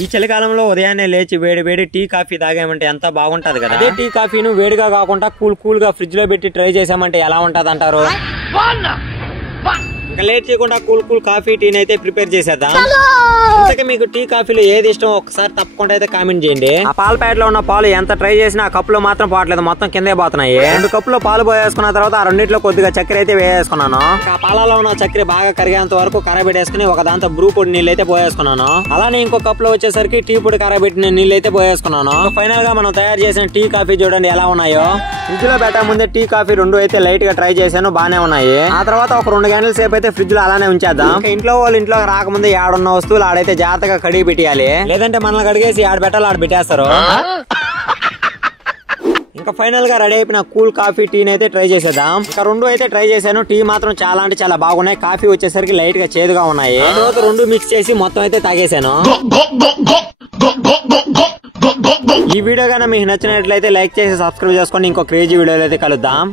ఈ చలికాలంలో ఉదయాన్నే లేచి వేడి వేడి టీ కాఫీ తాగామంటే ఎంత బాగుంటది కదా. అదే టీ కాఫీను వేడిగా కాకుండా కూల్ గా ఫ్రిడ్జ్ లో పెట్టి ట్రై చేసామంటే ఎలా ఉంటది అంటారు. ఇంకా లేట్ చేయకుండా కూల్ కాఫీ టీని అయితే ప్రిపేర్ చేసేద్దాం. ఇంతకీ మీకు టీ కాఫీలో ఏది ఇష్టం ఒకసారి తప్పకుండా అయితే కామెంట్ చేయండి. ఆ పాల ప్యాకెట్ లో ఉన్న పాలు ఎంత ట్రై చేసినా ఆ కప్పులో మాత్రం పోవట్లేదు, మొత్తం కిందే పోతున్నాయి. 2 కప్పులో పాలు పోయేసుకున్న తర్వాత ఆ రెండిట్లో కొద్దిగా చక్కెర అయితే వేసుకున్నాను. ఆ పాలలో ఉన్న చక్కెర బాగా కరిగేంత వరకు కరబెట్టేసుకుని ఒక దాంతో బ్రూ పొడి నీళ్ళు అయితే పోయేసుకున్నాను. అలానే ఇంకో కప్పులో వచ్చేసరికి టీ పొడి కరబెట్టిన నీళ్ళు అయితే పోయేసుకున్నాను. ఫైనల్ గా మనం తయారు చేసిన టీ కాఫీ చూడండి ఎలా ఉన్నాయో. ఫ్రిడ్జ్ లో పెట్టే ముందే టీ కాఫీ 2 అయితే లైట్ గా ట్రై చేశాను, బానే ఉన్నాయి. ఆ తర్వాత ఒక 2 గంటల సేపు అయితే ఫ్రిడ్జ్ లో అలానే ఉంచేద్దాం. ఇంట్లో వాళ్ళు ఇంట్లో రాకముందే ఆడున్న వస్తువులు ఆడైతే జాగ్రత్తగా కడిగి పెట్టాలి, లేదంటే మనల్ని కడిగేసి ఆడ పెట్టాలి ఆడ పెట్టేస్తారు. ఇంకా ఫైనల్ గా రెడీ అయిపోయిన కూల్ కాఫీ టీని అయితే ట్రై చేసేద్దాం. ఇంకా 2 అయితే ట్రై చేశాను. టీ మాత్రం చాలా అంటే చాలా బాగున్నాయి. కాఫీ వచ్చేసరికి లైట్ గా చేదుగా ఉన్నాయి. తర్వాత 2 మిక్స్ చేసి మొత్తం అయితే తాగేశాను. ఈ వీడియో గానీ మీకు నచ్చినట్లయితే లైక్ చేసి సబ్స్క్రైబ్ చేసుకోండి. ఇంకో క్రేజీ వీడియోలో అయితే కలుద్దాం.